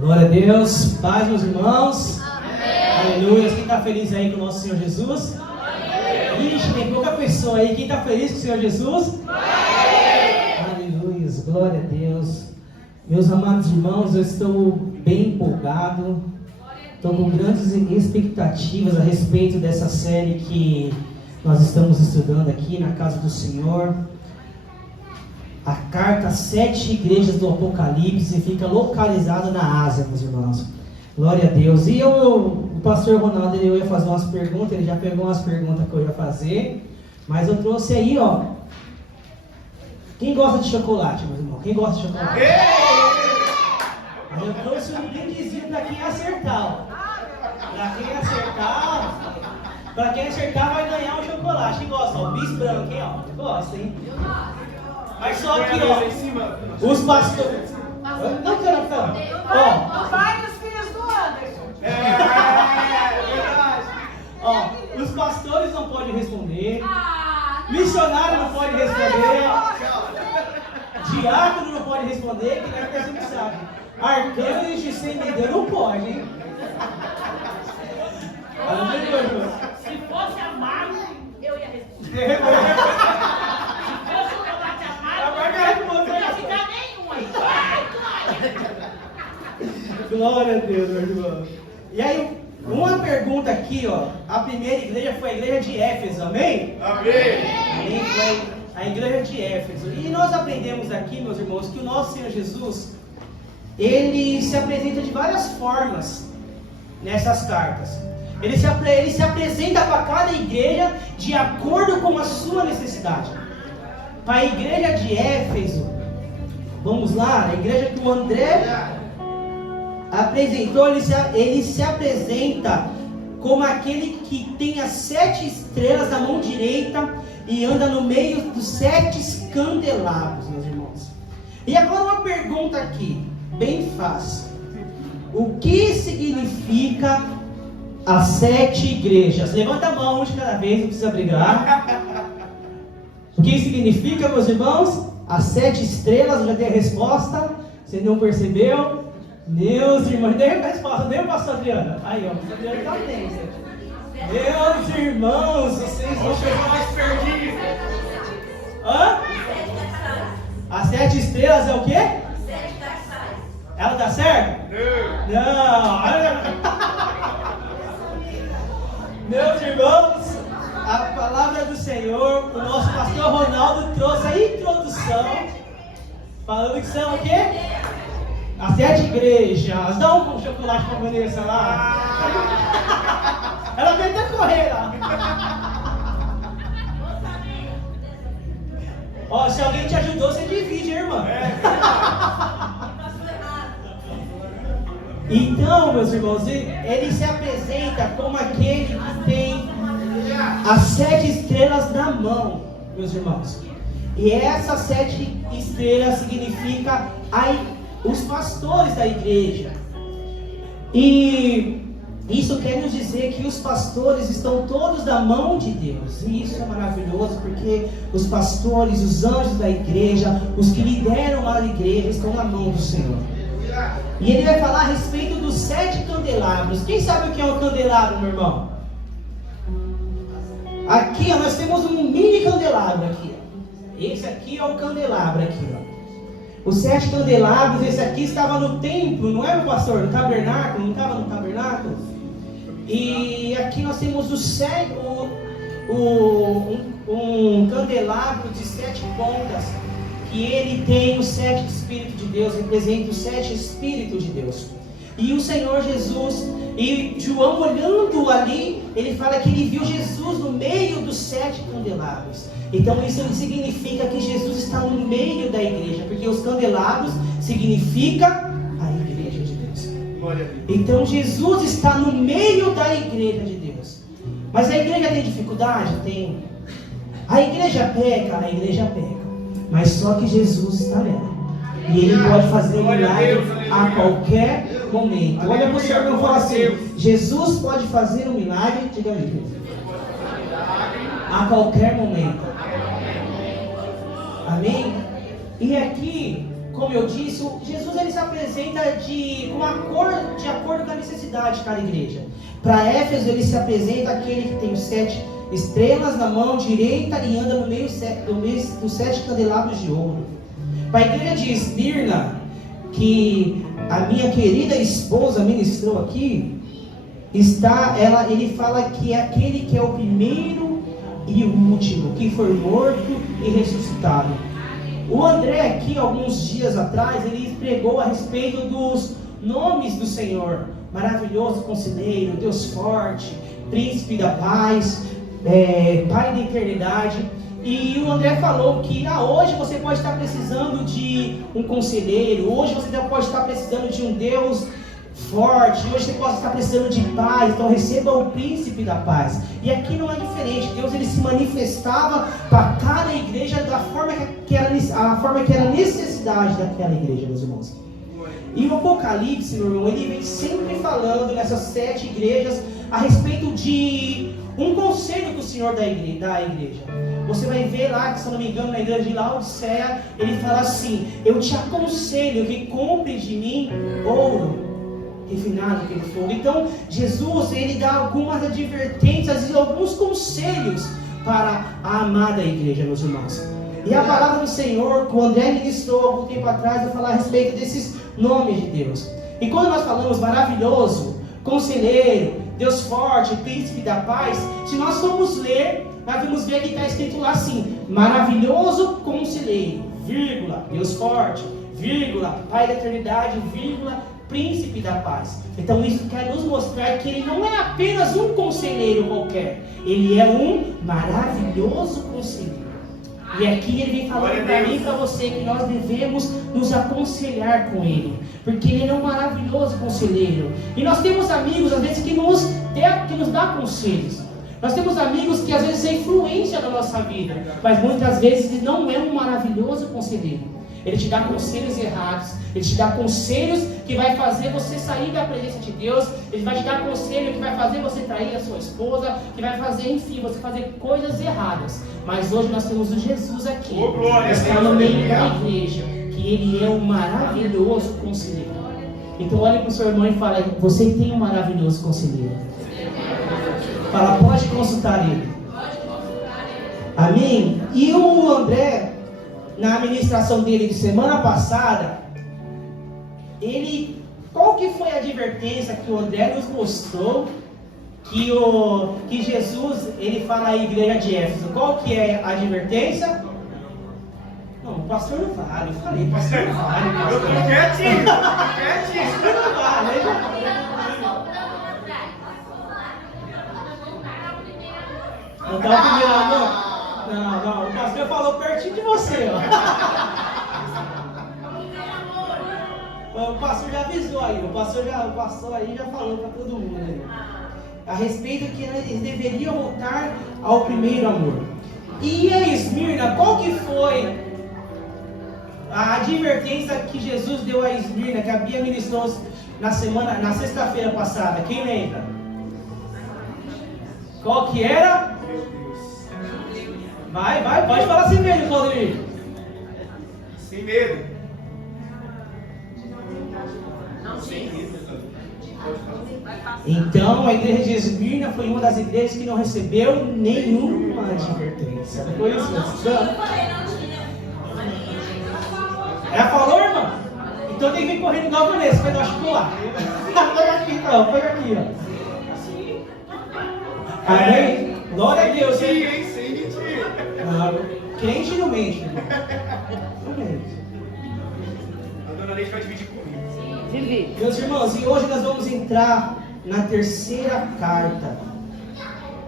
Glória a Deus, paz meus irmãos. Amém. Aleluia. Quem está feliz aí com o nosso Senhor Jesus? Amém. Ixi, tem pouca pessoa aí. Quem está feliz com o Senhor Jesus? Amém. Aleluia, glória a Deus. Meus amados irmãos, eu estou bem empolgado. Estou com grandes expectativas a respeito dessa série que nós estamos estudando aqui na casa do Senhor. A carta às 7 igrejas do Apocalipse fica localizada na Ásia, meus irmãos. Glória a Deus. E o pastor Ronaldo, ele ia fazer umas perguntas, ele já pegou umas perguntas que eu ia fazer. Mas eu trouxe aí, ó. Quem gosta de chocolate, meus irmãos? Quem gosta de chocolate? Mas eu trouxe um brindezinho para quem acertar, ó. Para quem acertar vai ganhar um chocolate. Quem gosta? Ó, bis branco, hein? Ó. Gosta, hein? Mas só aqui, ó, os pastores. Não quero falar. Ó, Vai dos filhos do Anderson. Ó, os pastores não podem responder. Missionário não pode responder. Diácono não pode responder, que não é pessoa que sabe. Arcanjo sem medo não pode, hein? Se fosse amargo, eu ia responder. Não ia ficar nenhum aí. Glória a Deus, meu irmão. E aí, uma pergunta aqui, ó. A primeira igreja foi a igreja de Éfeso, amém? Amém. Foi a igreja de Éfeso. E nós aprendemos aqui, meus irmãos, que o nosso Senhor Jesus, ele se apresenta de várias formas nessas cartas. Ele se apresenta para cada igreja de acordo com a sua necessidade. Para a igreja de Éfeso, vamos lá, a igreja que o André apresentou, ele se apresenta como aquele que tem as 7 estrelas na mão direita e anda no meio dos 7 candelabros, meus irmãos. E agora uma pergunta aqui, bem fácil. O que significa as 7 igrejas? Levanta a mão um de cada vez, não precisa brigar. O que significa, meus irmãos? As 7 estrelas, já dei a resposta. Você não percebeu? Meus irmãos, dei a resposta, deu, pastor Adriana? Aí, ó, o pastor Adriana está tenso. Meus irmãos, vocês vão pegar mais perdidos. Hã? As 7 estrelas é o quê? Ela tá certa? Não. Meus irmãos, a palavra do Senhor, o nosso pastor Ronaldo trouxe a introdução, falando que são o quê? As 7 igrejas. Dá um chocolate pra Vanessa lá. Ela veio até correr lá. Ó, se alguém te ajudou, você divide, hein, irmã? Então, meus irmãos, ele se apresenta como aquele que tem as 7 estrelas na mão, meus irmãos. E essas 7 estrelas significa os pastores da igreja. E isso quer nos dizer que os pastores estão todos na mão de Deus. E isso é maravilhoso, porque os pastores, os anjos da igreja, os que lideram a igreja, estão na mão do Senhor. E ele vai falar a respeito dos 7 candelabros. Quem sabe o que é um candelabro, meu irmão? Aqui, ó, nós temos um mini candelabro aqui. Esse aqui é o candelabro aqui, ó. Os 7 candelabros, esse aqui estava no templo, não é, meu pastor? No tabernáculo, não estava no tabernáculo? E aqui nós temos um candelabro de 7 pontas, que ele tem os 7 Espíritos de Deus, representa os 7 Espíritos de Deus. E o Senhor Jesus, e João olhando ali, ele fala que ele viu Jesus no meio dos 7 candelabros. Então isso significa que Jesus está no meio da igreja, porque os candelabros significa a igreja de Deus. Então Jesus está no meio da igreja de Deus. Mas a igreja tem dificuldade? Tem. A igreja peca. Mas só que Jesus está nela. E ele pode fazer um milagre a qualquer momento. Olha para o Senhor e fala assim: Jesus pode fazer um milagre, diga aí, a qualquer momento. Amém? E aqui, como eu disse, Jesus ele se apresenta de acordo com a necessidade de cada igreja. Para Éfeso ele se apresenta aquele que tem os 7 estrelas na mão direita e anda no meio dos 7 candelabros de ouro. Para a igreja de Esmirna, que a minha querida esposa ministrou aqui, ele fala que é aquele que é o primeiro e o último, que foi morto e ressuscitado. O André aqui, alguns dias atrás, ele pregou a respeito dos nomes do Senhor: maravilhoso conselheiro, Deus forte, príncipe da paz, Pai da eternidade. E o André falou que hoje você pode estar precisando de um conselheiro, hoje você pode estar precisando de um Deus forte, hoje você pode estar precisando de paz, então receba o príncipe da paz. E aqui não é diferente. Deus ele se manifestava para cada igreja da forma que era a necessidade daquela igreja, meus irmãos. E o Apocalipse, meu irmão, ele vem sempre falando nessas 7 igrejas a respeito de um conselho do Senhor da igreja. Você vai ver lá, que se eu não me engano, na igreja de Laodiceia, ele fala assim: eu te aconselho que compre de mim ouro refinado pelo fogo. Então Jesus ele dá algumas advertências e alguns conselhos para a amada igreja, meus irmãos. E a palavra do Senhor, que o André ministrou algum tempo atrás, vai falar a respeito desses nomes de Deus. E quando nós falamos maravilhoso, conselheiro, Deus forte, príncipe da paz, se nós formos ler, nós vamos ver que está escrito lá assim: maravilhoso conselheiro, vírgula, Deus forte, vírgula, Pai da eternidade, vírgula, príncipe da paz. Então isso quer nos mostrar que ele não é apenas um conselheiro qualquer, ele é um maravilhoso conselheiro. E aqui ele vem falando para mim e para você que nós devemos nos aconselhar com ele, porque ele é um maravilhoso conselheiro. E nós temos amigos às vezes que nos dá conselhos. Nós temos amigos que às vezes têm influência na nossa vida, mas muitas vezes ele não é um maravilhoso conselheiro. Ele te dá conselhos errados, ele te dá conselhos que vai fazer você sair da presença de Deus, ele vai te dar conselho que vai fazer você trair a sua esposa, que vai fazer, enfim, você fazer coisas erradas. Mas hoje nós temos o Jesus aqui, que está no meio da igreja, que ele é um maravilhoso conselheiro. Então olhe para o seu irmão e fala: você tem um maravilhoso conselheiro. Fala: pode consultar ele. Amém? E o André, na administração dele de semana passada, qual que foi a advertência que o André nos mostrou, que Jesus, ele fala à igreja de Éfeso? Qual que é a advertência? Não, o pastor não vale, eu falei, o pastor não vale. Pastor. Eu tô quietinho, não vale. Não tá o primeiro, não, o pastor falou pertinho de você, ó. O pastor já avisou aí, o pastor aí já falou para todo mundo aí, a respeito que eles deveriam voltar ao primeiro amor. E a Esmirna, qual que foi a advertência que Jesus deu a Esmirna, que a Bia ministrou na sexta-feira passada? Quem lembra? Qual que era? Vai, pode falar sem medo, Claudio. Sem medo. Não, sem medo. Então a igreja de Esmirna foi uma das igrejas que não recebeu nenhuma advertência. Não foi isso? Ela falou, irmão? Então tem que vir correndo igual a Vanessa, foi nós pular. Foi aqui, ó. Amém? Glória a Deus, hein? Crente não mente. Não mente. A dona Leite vai dividir comigo. Meus irmãos, e hoje nós vamos entrar na terceira carta.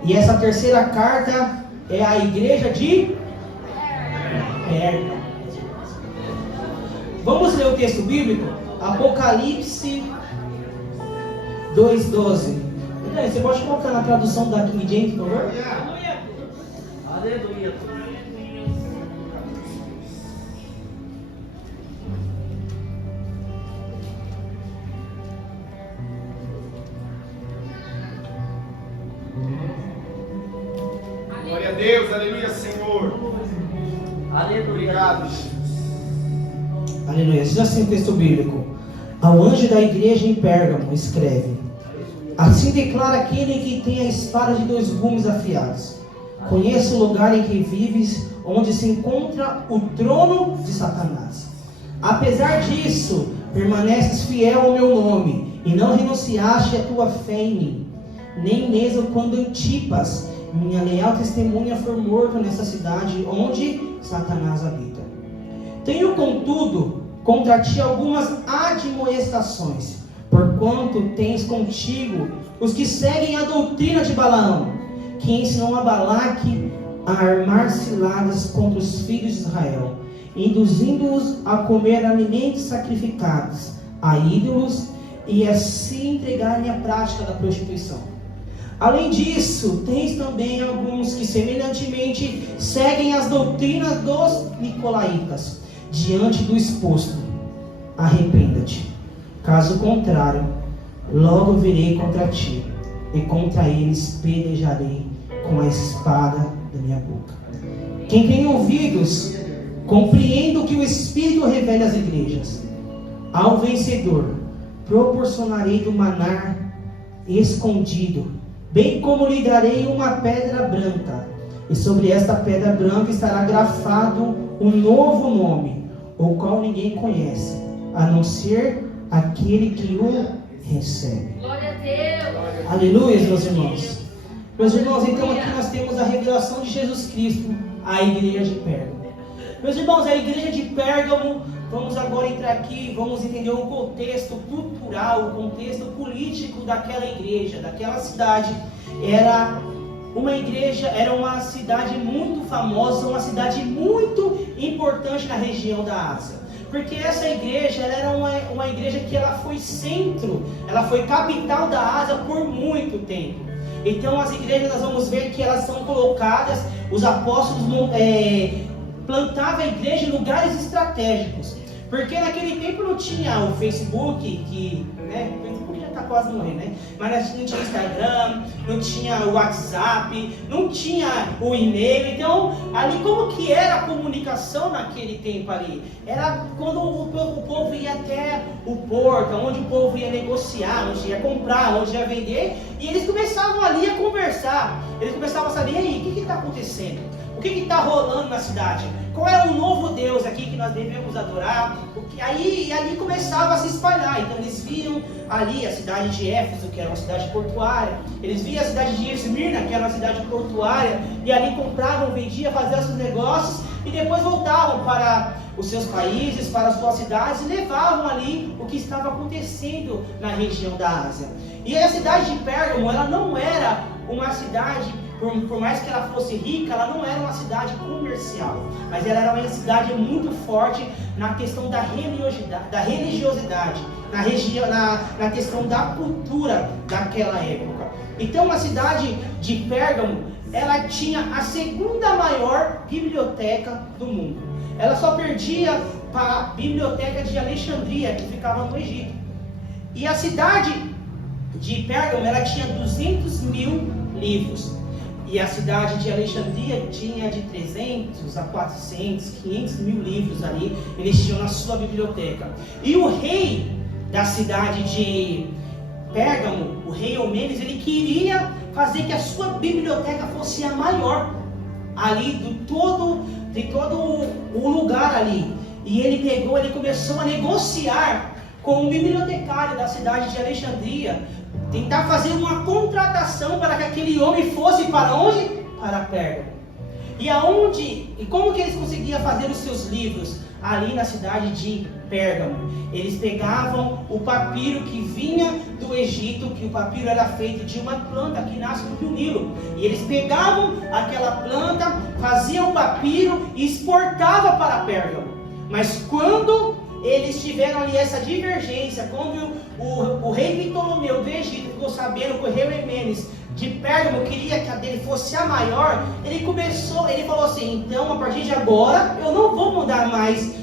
E essa terceira carta é a igreja de Pérgamo. Vamos ler o texto bíblico? Apocalipse 2:12. Você pode colocar na tradução da King James, por favor? Aleluia. Glória a Deus, aleluia, Senhor. Aleluia. Obrigado, Jesus. Aleluia. Diz assim o texto bíblico: ao anjo da igreja em Pérgamo escreve: assim declara aquele que tem a espada de 2 gumes afiados. Conheço o lugar em que vives, onde se encontra o trono de Satanás. Apesar disso, permaneces fiel ao meu nome, e não renunciaste a tua fé em mim. Nem mesmo quando Antipas, minha leal testemunha, for morto nessa cidade onde Satanás habita. Tenho, contudo, contra ti algumas admoestações, porquanto tens contigo os que seguem a doutrina de Balaão, que ensinou a Balaque a armar ciladas contra os filhos de Israel, induzindo-os a comer alimentos sacrificados a ídolos e a se entregarem à prática da prostituição. Além disso, tens também alguns que semelhantemente seguem as doutrinas dos nicolaítas. Diante do exposto, arrependa-te. Caso contrário, logo virei contra ti, e contra eles pelejarei com a espada da minha boca. Quem tem ouvidos, compreenda o que o Espírito revela às igrejas. Ao vencedor, proporcionarei do maná escondido, bem como lhe darei uma pedra branca, e sobre esta pedra branca estará grafado um novo nome, o qual ninguém conhece, a não ser aquele que o recebe. Glória a Deus. Aleluia, meus irmãos. Meus irmãos, então aqui nós temos a revelação de Jesus Cristo à igreja de Pérgamo. Meus irmãos, a igreja de Pérgamo, vamos agora entrar aqui, vamos entender o contexto cultural, o contexto político daquela igreja, daquela cidade. Era uma cidade muito famosa, uma cidade muito importante na região da Ásia. Porque essa igreja, ela era uma igreja que ela foi centro, ela foi capital da Ásia por muito tempo. Então as igrejas, nós vamos ver que elas são colocadas, os apóstolos plantavam a igreja em lugares estratégicos. Porque naquele tempo não tinha o Facebook, o Facebook já está quase morrendo, né? Mas não tinha Instagram, não tinha o WhatsApp, não tinha o e-mail. Então, ali como que era a comunicação naquele tempo ali? Era quando o povo ia até o porto, onde o povo ia negociar, onde ia comprar, onde ia vender. E eles começavam ali a conversar. Eles começavam a saber, e aí, o que está acontecendo? O que está rolando na cidade? Qual é o novo Deus aqui que nós devemos adorar? Ali começava a se espalhar. Então eles viam ali a cidade de Éfeso, que era uma cidade portuária. Eles viam a cidade de Esmirna, que era uma cidade portuária. E ali compravam, vendiam, faziam seus negócios. E depois voltavam para os seus países, para as suas cidades. E levavam ali o que estava acontecendo na região da Ásia. E a cidade de Pérgamo, ela não era uma cidade... Por mais que ela fosse rica, ela não era uma cidade comercial, mas ela era uma cidade muito forte na questão da religiosidade, na questão da cultura daquela época. Então a cidade de Pérgamo, ela tinha a segunda maior biblioteca do mundo. Ela só perdia para a biblioteca de Alexandria, que ficava no Egito. E a cidade de Pérgamo, ela tinha 200.000 livros. E a cidade de Alexandria tinha de 300 a 400, 500 mil livros ali, eles tinham na sua biblioteca. E o rei da cidade de Pérgamo, o rei Eumenes, ele queria fazer que a sua biblioteca fosse a maior ali de todo o lugar ali. E ele começou a negociar com o bibliotecário da cidade de Alexandria, tentar fazer uma contratação para que aquele homem fosse para onde? Para Pérgamo. E como que eles conseguiam fazer os seus livros? Ali na cidade de Pérgamo. Eles pegavam o papiro que vinha do Egito, que o papiro era feito de uma planta que nasce no Rio Nilo. E eles pegavam aquela planta, faziam o papiro e exportavam para Pérgamo. Mas quando eles tiveram ali essa divergência, quando o rei Ptolomeu do Egito ficou sabendo que o rei Eumenes de Pérgamo queria que a dele fosse a maior, ele falou assim: então a partir de agora eu não vou mandar mais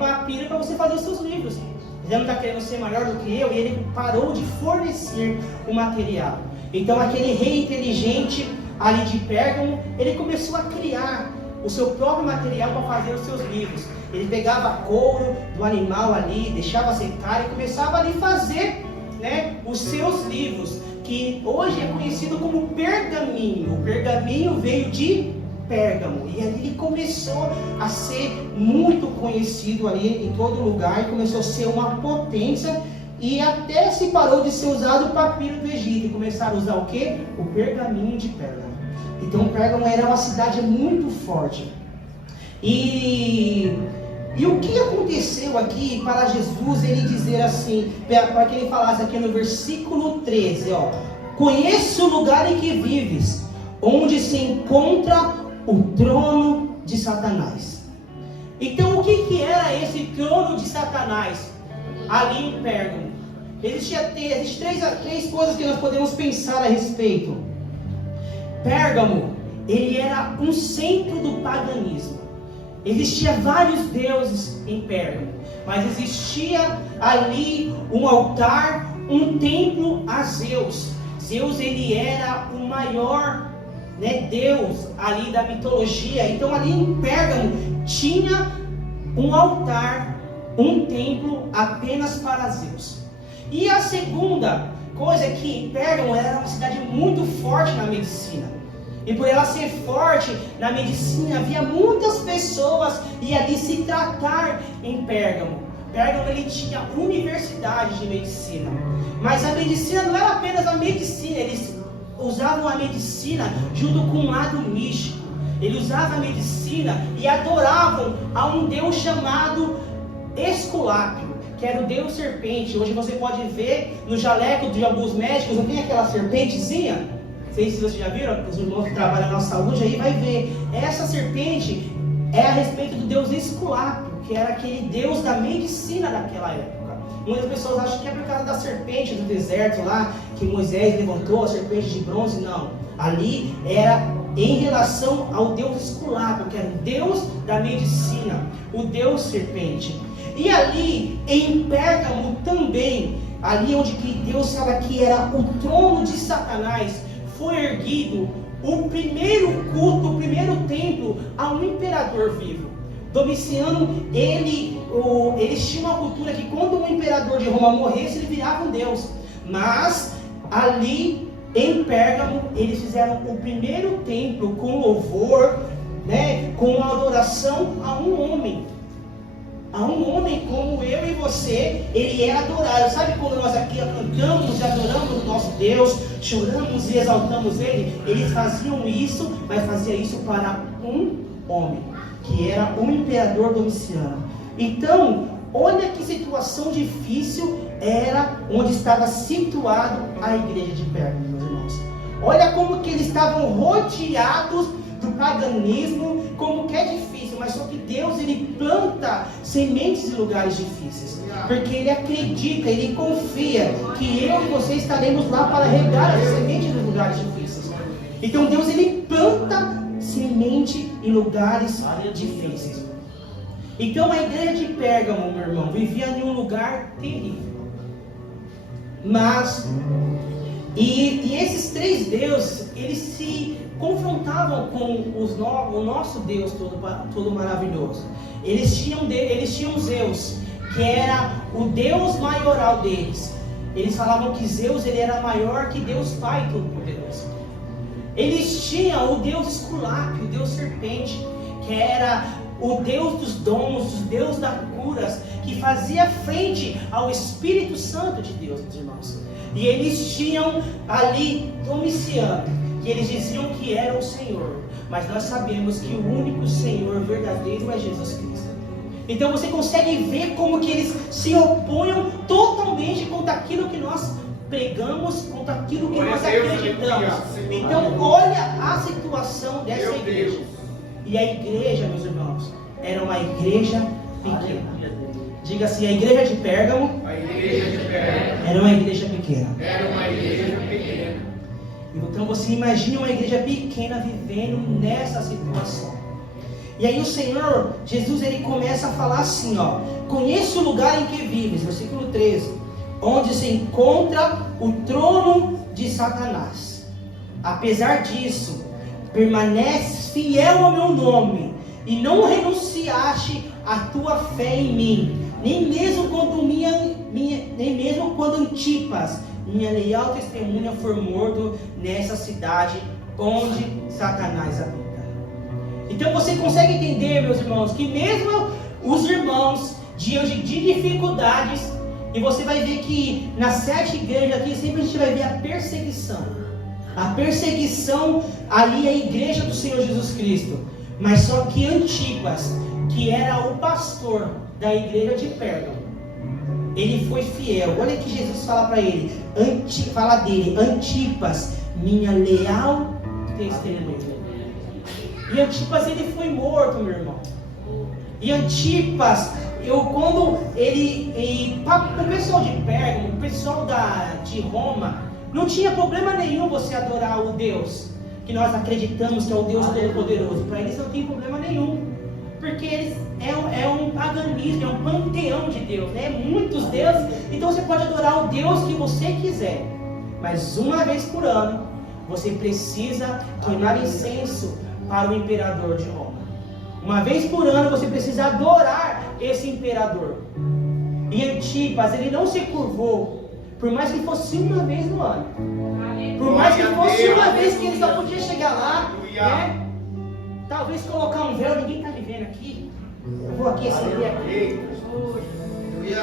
papiro para você fazer os seus livros. Você não está querendo ser maior do que eu? E ele parou de fornecer o material. Então aquele rei inteligente ali de Pérgamo, ele começou a criar o seu próprio material para fazer os seus livros. Ele pegava couro do animal ali, deixava secar e começava ali fazer, né, os seus livros, que hoje é conhecido como pergaminho. O pergaminho veio de Pérgamo, e ali ele começou a ser muito conhecido ali em todo lugar, e começou a ser uma potência, e até se parou de ser usado o papiro do Egito, e começaram a usar o quê? O pergaminho de Pérgamo. Então Pérgamo era uma cidade muito forte. E o que aconteceu aqui para Jesus ele dizer assim, para que ele falasse aqui no versículo 13, ó: conheço o lugar em que vives, onde se encontra o trono de Satanás. Então o que era esse trono de Satanás ali em Pérgamo? Existem três coisas que nós podemos pensar a respeito. Pérgamo, ele era um centro do paganismo. Existia vários deuses em Pérgamo, mas existia ali um altar, um templo a Zeus. Zeus, ele era o maior, né, Deus ali da mitologia. Então ali em Pérgamo tinha um altar, um templo apenas para Zeus. E a segunda coisa é que Pérgamo era uma cidade muito forte na medicina. E por ela ser forte na medicina, havia muitas pessoas e ali se tratar em Pérgamo. Pérgamo ele tinha universidade de medicina. Mas a medicina não era apenas a medicina, eles usavam a medicina junto com um lado místico. Eles usavam a medicina e adoravam a um deus chamado Esculápio, que era o deus serpente. Hoje você pode ver no jaleco de alguns médicos, não tem aquela serpentezinha? Não sei se vocês já viram, os irmãos que trabalham na saúde aí vai ver. Essa serpente é a respeito do deus Esculápio, que era aquele deus da medicina daquela época. Muitas pessoas acham que é por causa da serpente do deserto lá, que Moisés levantou a serpente de bronze. Não, ali era em relação ao deus Esculápio, que era o deus da medicina, o deus serpente. E ali em Pérgamo também, ali onde que Deus fala que era o trono de Satanás, foi erguido o primeiro culto, o primeiro templo a um imperador vivo. Domiciano, eles tinham uma cultura que quando um imperador de Roma morresse, ele virava um deus. Mas ali em Pérgamo, eles fizeram o primeiro templo com louvor, né, com adoração a um homem. A um homem como eu e você, ele é adorado. Sabe quando nós aqui cantamos e adoramos o nosso Deus, choramos e exaltamos Ele? Eles faziam isso, mas faziam isso para um homem, que era o imperador Domiciano. Então, olha que situação difícil era onde estava situado a igreja de Pérgamo, meus irmãos. Olha como que eles estavam rodeados do paganismo, como que é difícil, mas só que Deus ele planta sementes em lugares difíceis, porque Ele acredita, Ele confia que eu e você estaremos lá para regar as sementes nos lugares difíceis. Então Deus ele planta semente em lugares difíceis. Então a igreja de Pérgamo, meu irmão, vivia em um lugar terrível. Mas e esses três deuses, eles se confrontavam com o nosso Deus todo maravilhoso. Eles tinham Zeus, que era o Deus maioral deles. Eles falavam que Zeus ele era maior que Deus Pai Todo-Poderoso. Eles tinham o Deus Esculápio, o Deus Serpente, que era o Deus dos dons, o Deus das curas, que fazia frente ao Espírito Santo de Deus, meus irmãos. E eles tinham ali Domiciano, que eles diziam que era o Senhor, mas nós sabemos que o único Senhor verdadeiro é Jesus Cristo. Então você consegue ver como que eles se opõem totalmente contra aquilo que nós pregamos, contra aquilo que nós acreditamos. Então olha a situação dessa igreja. E a igreja, meus irmãos, era uma igreja pequena. Diga assim, a igreja de Pérgamo era uma igreja pequena. Então você imagina uma igreja pequena vivendo nessa situação. E aí o Senhor, Jesus, ele começa a falar assim, ó: conheço o lugar em que vives, versículo 13, onde se encontra o trono de Satanás. Apesar disso, permaneces fiel ao meu nome, e não renunciaste a tua fé em mim, nem mesmo quando Antipas, minha leal testemunha, for morto nessa cidade onde Satanás habita. Então você consegue entender, meus irmãos, que mesmo os irmãos diante de dificuldades, e você vai ver que nas 7 igrejas aqui sempre a gente vai ver a perseguição. A perseguição ali é a igreja do Senhor Jesus Cristo. Mas só que Antipas, que era o pastor da igreja de Pérgamo, ele foi fiel. Olha que Jesus fala para ele, fala dele, Antipas, minha leal testemunha. E Antipas, ele foi morto, meu irmão. E Antipas, o pessoal de Pérgamo, o pessoal de Roma, não tinha problema nenhum você adorar o Deus que nós acreditamos que é o Deus Todo-Poderoso. Para eles não tem problema nenhum, porque eles é um paganismo, é um panteão de Deus, né? Muitos deuses. Então você pode adorar o Deus que você quiser, mas uma vez por ano você precisa queimar incenso para o imperador de Roma. Uma vez por ano você precisa adorar esse imperador. E Antipas, ele não se curvou, por mais que fosse uma vez no ano. Por mais que fosse uma vez que ele só podia chegar lá, né? Talvez colocar um véu, ninguém está me vendo aqui. Eu vou aqui acender aqui.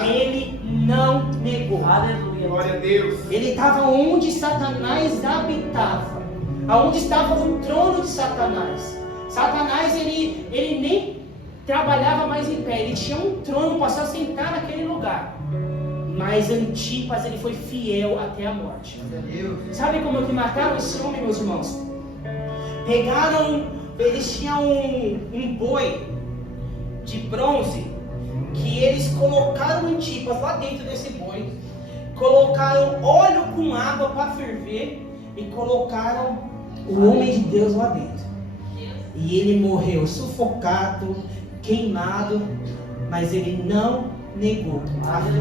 Ele não negou. Glória a Deus. Ele estava onde Satanás habitava, aonde estava o trono de Satanás. Satanás, ele nem trabalhava mais em pé, ele tinha um trono para se sentar naquele lugar. Mas Antipas, ele foi fiel até a morte. Sabe como que mataram esse homem, meus irmãos? Eles tinham um boi de bronze, que eles colocaram Antipas lá dentro desse boi, colocaram óleo com água para ferver e colocaram o homem de Deus lá dentro. E ele morreu sufocado, queimado, mas ele não negou a fé.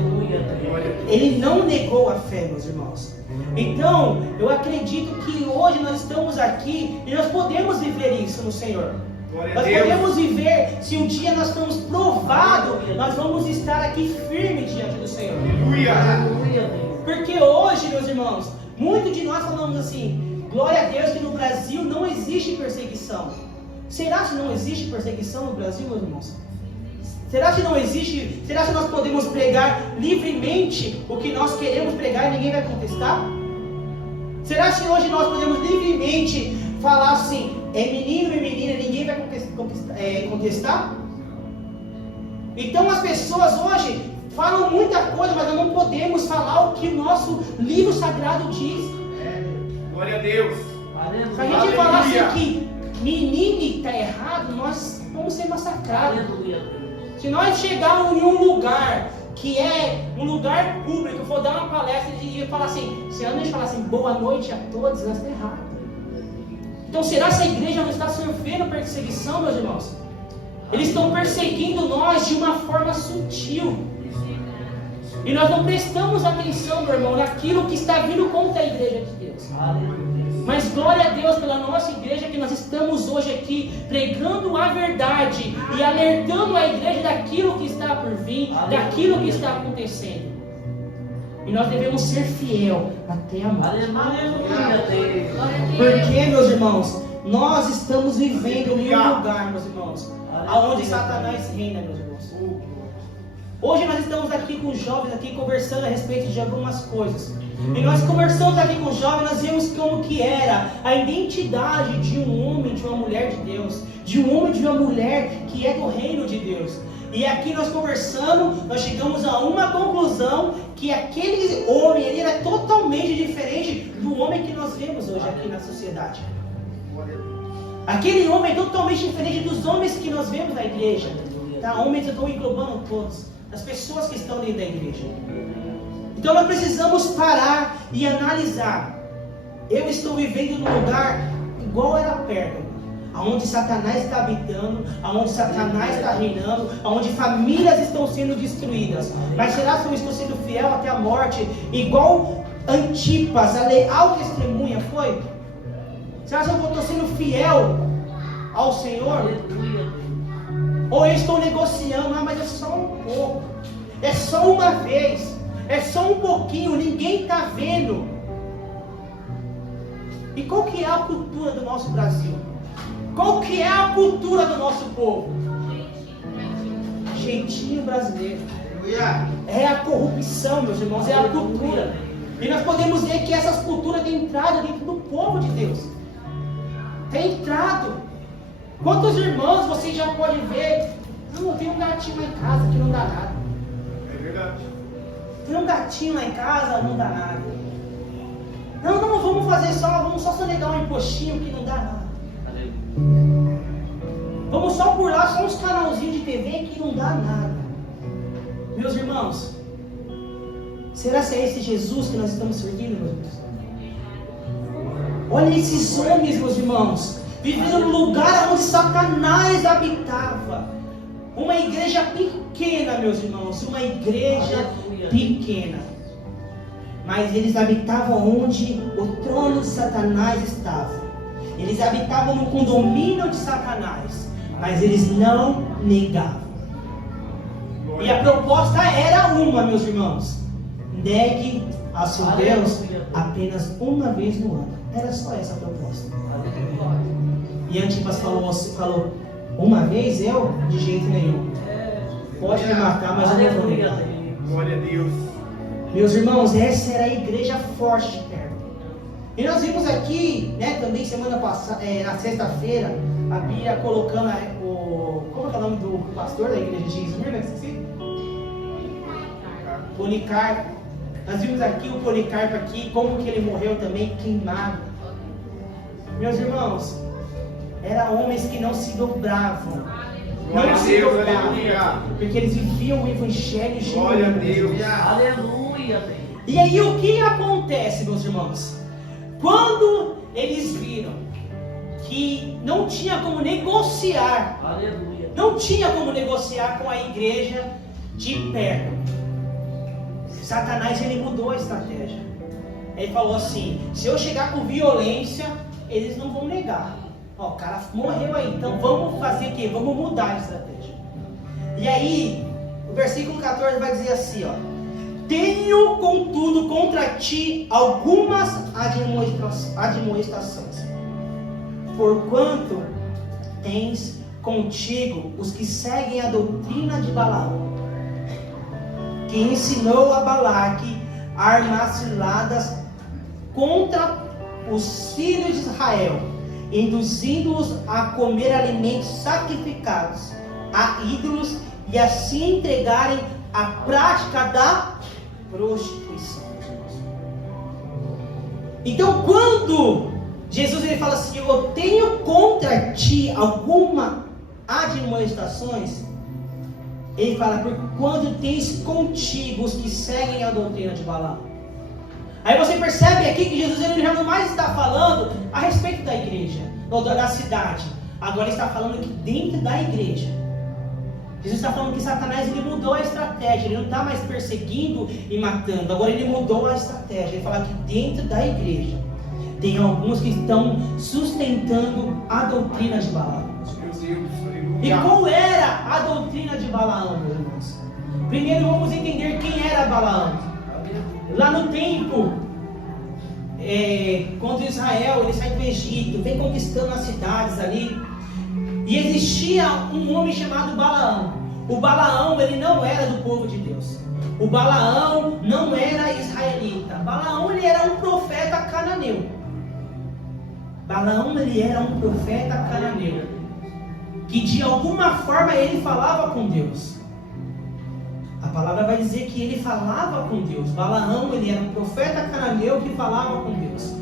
Ele não negou a fé, meus irmãos. Então, eu acredito que hoje nós estamos aqui e nós podemos viver isso no Senhor. Nós podemos viver, se um dia nós estamos provados, nós vamos estar aqui firmes diante do Senhor. Porque hoje, meus irmãos, muitos de nós falamos assim, glória a Deus que no Brasil não existe perseguição. Será que não existe perseguição no Brasil, meus irmãos? Será que não existe? Será que nós podemos pregar livremente o que nós queremos pregar e ninguém vai contestar? Será que hoje nós podemos livremente falar assim, é menino e menina, ninguém vai contestar? Então as pessoas hoje falam muita coisa, mas nós não podemos falar o que o nosso livro sagrado diz. Glória a Deus. Se a gente falar assim que menino está errado, nós vamos ser massacrados. Se nós chegarmos em um lugar que é um lugar público, for dar uma palestra e falar assim, se a gente falar assim, boa noite a todos, nós estamos errados. Então será que a igreja não está sofrendo perseguição, meus irmãos? Eles estão perseguindo nós de uma forma sutil. E nós não prestamos atenção, meu irmão, naquilo que está vindo contra a igreja de Deus. Mas glória a Deus pela nossa igreja, que nós estamos hoje aqui pregando a verdade e alertando a igreja daquilo que está por vir, daquilo que está acontecendo. E nós devemos ser fiel até a morte. Porque, meus irmãos, nós estamos vivendo em um lugar, meus irmãos, aonde Satanás reina, meus irmãos. Hoje nós estamos aqui com os jovens aqui conversando a respeito de algumas coisas. E nós conversamos aqui com os jovens, nós vimos como que era a identidade de um homem, de uma mulher de Deus, de um homem, de uma mulher que é do reino de Deus. E aqui nós conversando, nós chegamos a uma conclusão, que aquele homem, ele era totalmente diferente do homem que nós vemos hoje aqui na sociedade. Aquele homem é totalmente diferente dos homens que nós vemos na igreja. Tá? Homens, eu estou englobando todos, as pessoas que estão dentro da igreja. Então nós precisamos parar e analisar. Eu estou vivendo num lugar igual era Pérgamo, aonde Satanás está habitando, aonde Satanás está reinando, aonde famílias estão sendo destruídas. Mas será que eu estou sendo fiel até a morte, igual Antipas, a leal testemunha foi? Será que eu estou sendo fiel ao Senhor? Ou eu estou negociando, mas é só um pouco, é só uma vez, é só um pouquinho, ninguém está vendo. E qual que é a cultura do nosso Brasil? Qual que é a cultura do nosso povo? Jeitinho brasileiro. É a corrupção, meus irmãos, é a cultura. E nós podemos ver que essas culturas têm entrado dentro do povo de Deus. Tem entrado. Quantos irmãos vocês já podem ver? Não, tem um gatinho lá em casa que não dá nada. É verdade. Tem um gatinho lá em casa, não dá nada. Não, vamos só sonegar um impostinho que não dá nada. Vamos só por lá, só uns canalzinhos de TV que não dá nada. Meus irmãos, será que é esse Jesus que nós estamos servindo, meus irmãos? Olha esses homens, meus irmãos, vivendo no lugar onde Satanás habitava. Uma igreja pequena, meus irmãos, uma igreja pequena. Mas eles habitavam onde o trono de Satanás estava. Eles habitavam no condomínio de Satanás, mas eles não negavam. E a proposta era uma, meus irmãos: negue a seu Deus apenas uma vez no ano. Era só essa a proposta. E Antipas falou: uma vez eu? De jeito nenhum. Pode me matar, mas eu não vou negar. Glória a Deus. Meus irmãos, essa era a igreja forte de perto. E nós vimos aqui, né, também semana passada, na sexta-feira, a Bia colocando como é o nome do pastor da igreja de Izmir, né? Esqueci? Policarpo. Nós vimos aqui o Policarpo aqui, como que ele morreu também queimado. Meus irmãos, eram homens que não se dobravam. Glória Não a se Deus, dobravam, aleluia. porque eles viviam o evangelho genuíno. Glória a Deus. Aleluia. E aí o que acontece, meus irmãos? Quando eles viram que não tinha como negociar, Aleluia. não tinha como negociar com a igreja de perto, Satanás ele mudou a estratégia. Ele falou assim: se eu chegar com violência, eles não vão negar. Ó, o cara morreu aí, então vamos fazer o quê? Vamos mudar a estratégia. E aí, o versículo 14 vai dizer assim, ó: tenho, contudo, contra ti algumas admoestações, porquanto tens contigo os que seguem a doutrina de Balaão, que ensinou a Balaque a armar ciladas contra os filhos de Israel, induzindo-os a comer alimentos sacrificados a ídolos e assim entregarem a prática da prostituição. Então, quando Jesus ele fala assim: eu tenho contra ti algumas admoestações, ele fala: por quando tens contigo os que seguem a doutrina de Balaão. Aí você percebe aqui que Jesus ele já não mais está falando a respeito da igreja, ou da cidade. Agora ele está falando que dentro da igreja. Jesus está falando que Satanás ele mudou a estratégia. Ele não está mais perseguindo e matando. Agora ele mudou a estratégia. Ele fala que dentro da igreja tem alguns que estão sustentando a doutrina de Balaão. E qual era a doutrina de Balaão, meus irmãos? Primeiro vamos entender quem era Balaão. Lá no tempo, quando Israel ele sai do Egito, vem conquistando as cidades ali, e existia um homem chamado Balaão. O Balaão ele não era do povo de Deus. O Balaão não era israelita. Balaão ele era um profeta cananeu. Balaão ele era um profeta cananeu, que de alguma forma ele falava com Deus. A palavra vai dizer que ele falava com Deus. Balaão ele era um profeta cananeu que falava com Deus.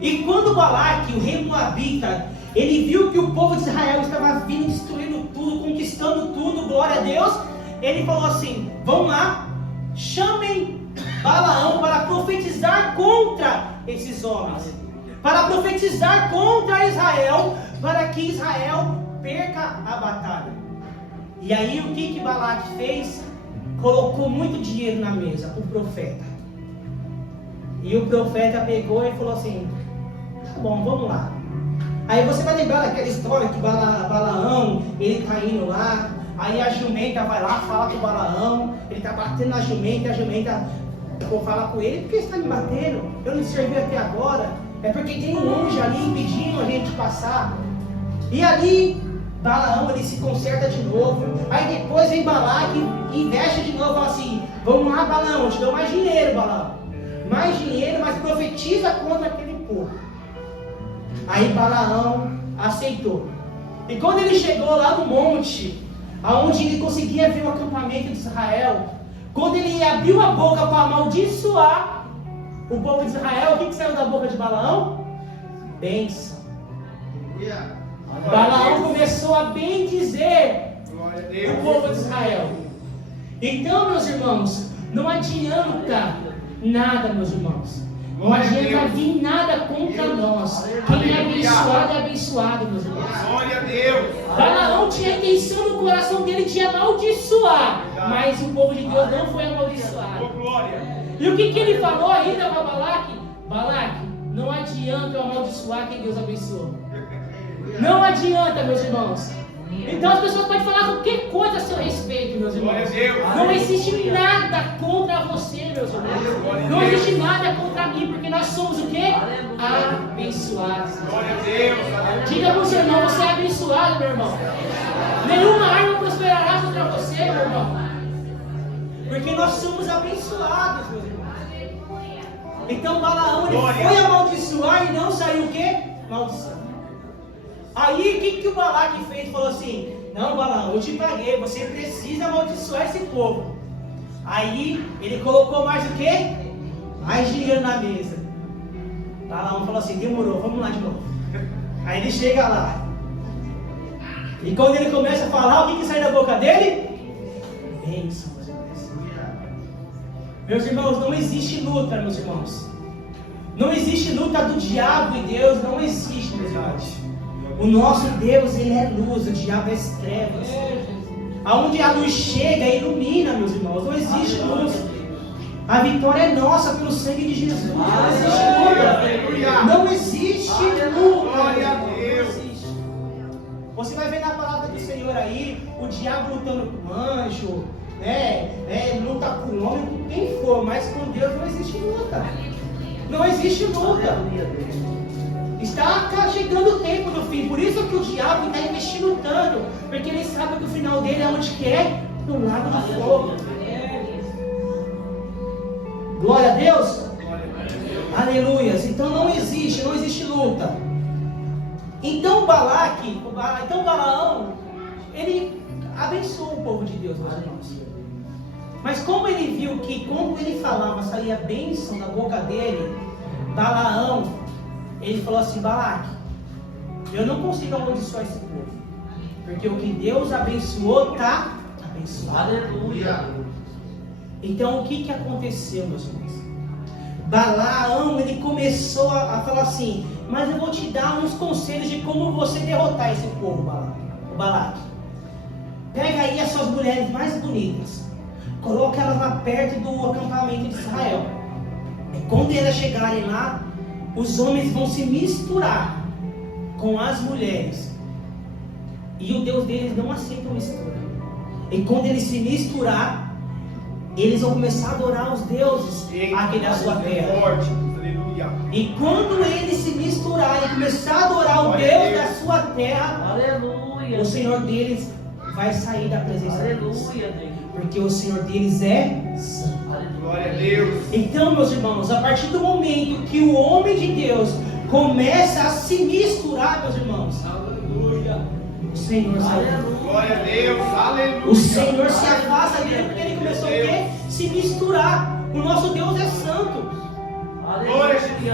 E quando Balaque, o rei Moabita, ele viu que o povo de Israel estava vindo, destruindo tudo, conquistando tudo, glória a Deus, ele falou assim: vamos lá, chamem Balaão para profetizar contra esses homens, para profetizar contra Israel, para que Israel perca a batalha. E aí o que Balaque fez? Colocou muito dinheiro na mesa, o profeta. E o profeta pegou e falou assim: tá bom, vamos lá. Aí você vai lembrar daquela história que Balaão, ele está indo lá, aí a jumenta vai lá, fala com o Balaão, ele está batendo na jumenta, e a jumenta fala com ele: por que você está me batendo? Eu não te servi até agora. É porque tem um anjo ali impedindo a gente de passar. E ali Balaão, ele se conserta de novo. Aí depois vem Balaque e investe de novo, fala assim: vamos lá, Balaão, eu te dou mais dinheiro, Balaão. Mais dinheiro, mas profetiza contra aquele povo. Aí Balaão aceitou. E quando ele chegou lá no monte, aonde ele conseguia ver o acampamento de Israel, quando ele abriu a boca para amaldiçoar o povo de Israel, o que saiu da boca de Balaão? Bênção. Balaão começou a bendizer o povo de Israel. Então, meus irmãos, não adianta nada, meus irmãos. Não adianta vir nada contra nós. Quem é abençoado, meus irmãos. Glória a Deus. Balaão tinha intenção no coração dele de amaldiçoar, mas o povo de Deus não foi amaldiçoado. E o que ele falou ainda para Balaque? Balaque, não adianta eu amaldiçoar quem Deus abençoou. Não adianta, meus irmãos. Então as pessoas podem falar qualquer coisa a seu respeito, meus irmãos. Não existe nada contra você, meus irmãos. Não existe nada contra mim, porque nós somos o quê? Abençoados. Diga para o seu irmão: você é abençoado, meu irmão. Nenhuma arma prosperará contra você, meu irmão. Porque nós somos abençoados, meus irmãos. Então Balaão, ele foi amaldiçoar e não saiu o quê? Maldição. Aí o que o Balaque fez? Falou assim: não, Balaão, eu te paguei, você precisa amaldiçoar esse povo. Aí ele colocou mais o quê? Mais dinheiro na mesa. Balaão falou assim: demorou, vamos lá de novo. Aí ele chega lá, e quando ele começa a falar, o que sai da boca dele? Bênção, meus irmãos. Meus irmãos, não existe luta, meus irmãos. Não existe luta do diabo e Deus, não existe, meus irmãos. O nosso Deus, ele é luz, o diabo é trevas. Aonde a luz chega, ilumina, meus irmãos. Não existe luz. A vitória é nossa pelo sangue de Jesus. Não existe luta. Não existe luta. Glória a Deus. Você vai ver na palavra do Senhor aí, o diabo lutando com o anjo, luta com o homem, com quem for, mas com Deus não existe luta. Não existe luta. Está chegando o tempo do fim, por isso que o diabo está investindo tanto, porque ele sabe que o final dele é onde que é? No lago do fogo. Glória a Deus. Aleluias. Então não existe luta. Então Balaão, ele abençoou o povo de Deus, meus irmãos. Mas como ele viu que quando ele falava saía a bênção da boca dele, Balaão, ele falou assim: Balaque, eu não consigo amaldiçoar esse povo, porque o que Deus abençoou está abençoado. Aleluia. Então o que aconteceu, meus irmãos? Balaão, ele começou a falar assim: mas eu vou te dar uns conselhos de como você derrotar esse povo, Balaque. Pega aí as suas mulheres mais bonitas, coloca elas lá perto do acampamento de Israel. E quando elas chegarem lá, os homens vão se misturar com as mulheres. E o Deus deles não aceita mistura. E quando eles se misturar, eles vão começar a adorar os deuses aqui da sua terra. E quando eles se misturarem e começar a adorar o Deus da sua terra, aleluia, o Senhor deles vai sair da presença deles. Aleluia, Deus. Porque o Senhor deles é santo. Glória a Deus. Então, meus irmãos, a partir do momento que o homem de Deus começa a se misturar, meus irmãos, aleluia, o Senhor sai. Glória a Deus. Aleluia. O Senhor se afasta dele porque ele começou o quê? Se misturar. O nosso Deus é santo.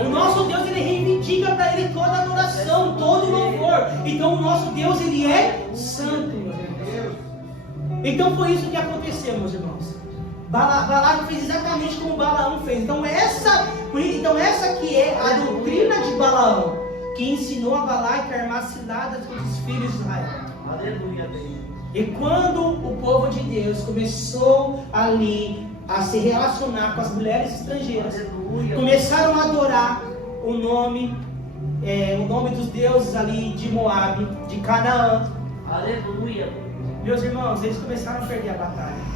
O nosso Deus, ele reivindica para ele toda a adoração, todo o louvor. Então o nosso Deus, ele é santo, meus irmãos. Então foi isso que aconteceu, meus irmãos. Balaque fez exatamente como Balaão fez. Então essa que é a doutrina de Balaão, que ensinou a Balaque a armar ciladas contra os filhos de Israel. Aleluia, Deus. E quando o povo de Deus começou ali a se relacionar com as mulheres estrangeiras, Aleluia, começaram a adorar o nome o nome dos deuses ali de Moabe, de Canaã. Aleluia. Meus irmãos, eles começaram a perder a batalha.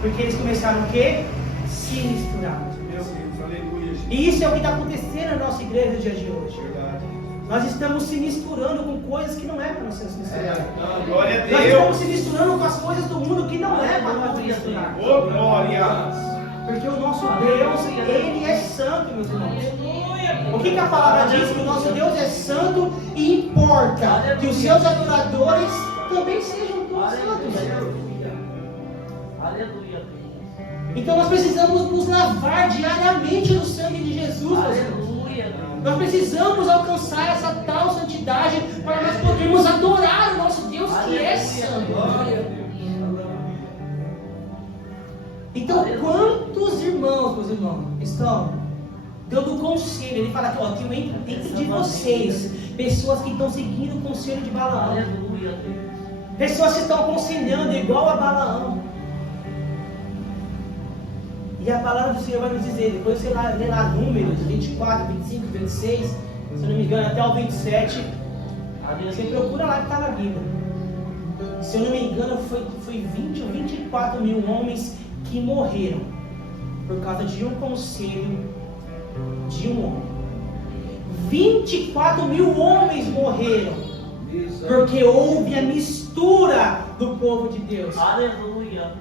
Porque eles começaram o quê? Se misturar. Meu Deus, aleluia, Jesus. E isso é o que está acontecendo na nossa igreja no dia de hoje. Verdade. Nós estamos se misturando com coisas que não é para nós se misturar. Glória a Nós estamos Deus. se misturando com as coisas do mundo que não é para nós se misturar. Oh, glória. Porque o nosso Deus, Ele é santo, meus irmãos. O que a palavra diz? Que o nosso Deus é santo e importa que os seus adoradores também sejam todos santos. Aleluia. Então nós precisamos nos lavar diariamente no sangue de Jesus, meus irmãos. Aleluia. Nós precisamos alcançar essa tal santidade para nós podermos adorar o nosso Deus que é santo. Então, quantos irmãos, meus irmãos, estão dando conselho? Ele fala que tem dentro de vocês pessoas que estão seguindo o conselho de Balaão. Aleluia. Pessoas que estão aconselhando igual a Balaão. E a palavra do Senhor vai nos dizer, depois você lê lá Números 24, 25, 26, se eu não me engano até o 27, você procura lá que está na Bíblia. Se eu não me engano foi 20 ou 24 mil homens que morreram por causa de um conselho de um homem. 24 mil homens morreram porque houve a mistura do povo de Deus. Aleluia.